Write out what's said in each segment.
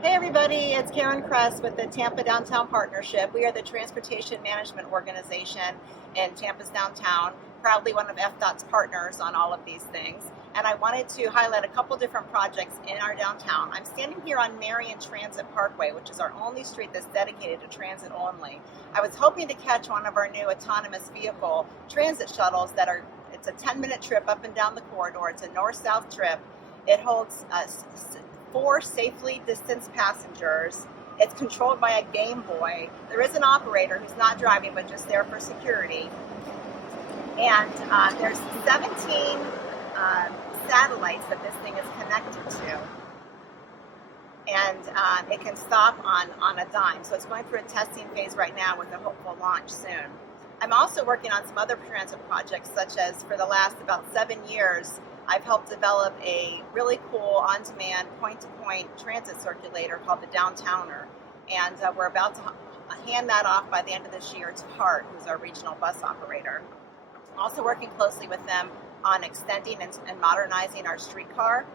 Hey everybody, it's Karen Kress with the Tampa Downtown Partnership. We are the transportation management organization in Tampa's downtown, proudly one of FDOT's partners on all of these things. And I wanted to highlight a couple different projects in our downtown. I'm standing here on Marion Transit Parkway, which is our only street that's dedicated to transit only. I was hoping to catch one of our new autonomous vehicle transit shuttles it's a 10-minute trip up and down the corridor. It's a north-south trip. It holds 4 safely distanced passengers. It's controlled by a Game Boy. There is an operator who's not driving, but just there for security. And there's 17 satellites that this thing is connected to. And it can stop on a dime. So it's going through a testing phase right now with a hopeful launch soon. I'm also working on some other transit projects, such as for the last about 7 years, I've helped develop a really cool on-demand point-to-point transit circulator called the Downtowner. And we're about to hand that off by the end of this year to Hart, who's our regional bus operator. I'm also working closely with them on extending and modernizing our streetcar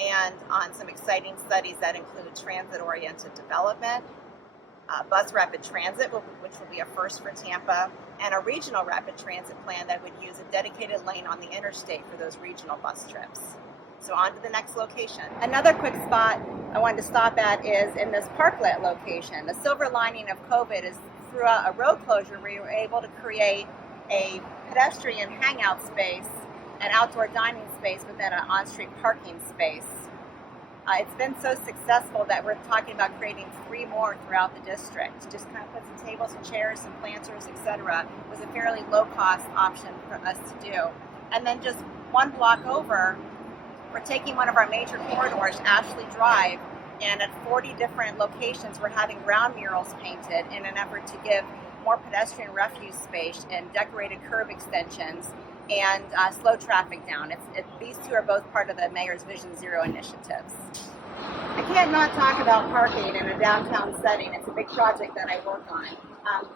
and on some exciting studies that include transit-oriented development, bus rapid transit, which will be a first for Tampa, and a regional rapid transit plan that would use a dedicated lane on the interstate for those regional bus trips. So on to the next location. Another quick spot I wanted to stop at is in this parklet location. The silver lining of COVID is throughout a road closure, we were able to create a pedestrian hangout space, an outdoor dining space within an on-street parking space. It's been so successful that we're talking about creating 3 more throughout the district. Just kind of put some tables and chairs, some planters, etc. It was a fairly low-cost option for us to do. And then just 1 block over, we're taking one of our major corridors, Ashley Drive, and at 40 different locations, we're having ground murals painted in an effort to give more pedestrian refuse space and decorated curb extensions and slow traffic down. These 2 are both part of the Mayor's Vision Zero initiatives. I can't not talk about parking in a downtown setting. It's a big project that I work on.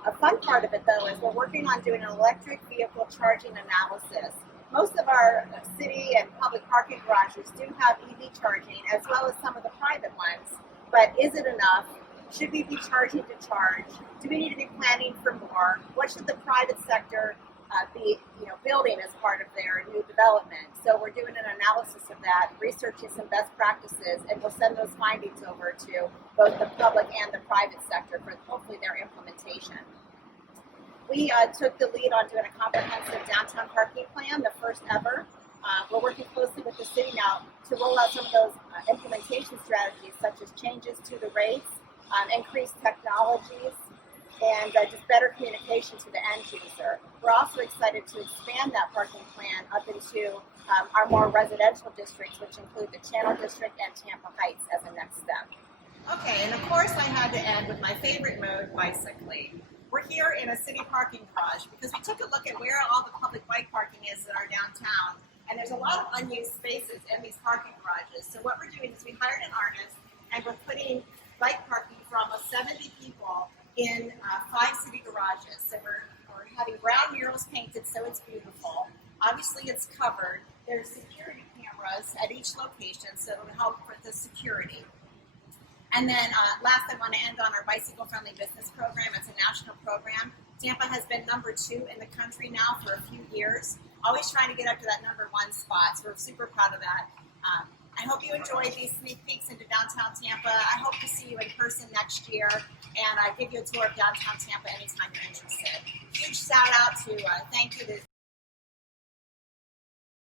A fun part of it, though, is we're working on doing an electric vehicle charging analysis. Most of our city and public parking garages do have EV charging, as well as some of the private ones. But is it enough? Should we be charging to charge? Do we need to be planning for more? What should the private sector be building as part of their new development? So we're doing an analysis of that, researching some best practices, and we'll send those findings over to both the public and the private sector for hopefully their implementation. We took the lead on doing a comprehensive downtown parking plan, the first ever. We're working closely with the city now to roll out some of those implementation strategies, such as changes to the rates, increased technologies, and just better communication to the end user. We're also excited to expand that parking plan up into our more residential districts, which include the Channel District and Tampa Heights as a next step. Okay, and of course I had to end with my favorite mode, bicycling. We're here in a city parking garage because we took a look at where all the public bike parking is in our downtown, and there's a lot of unused spaces in these parking garages. So what we're doing is we hired an artist, and we're putting bike parking for almost 70 people in 5 city garages. So we're having brown murals painted so it's beautiful. Obviously it's covered. There's security cameras at each location, so it'll help with the security. And then last, I want to end on our bicycle-friendly business program. It's a national program. Tampa has been number 2 in the country now for a few years, always trying to get up to that number 1 spot, so we're super proud of that. I hope you enjoyed these sneak peeks into downtown Tampa. I hope to see you in person next year, and I give you a tour of downtown Tampa anytime you're interested. Huge shout out to thank you to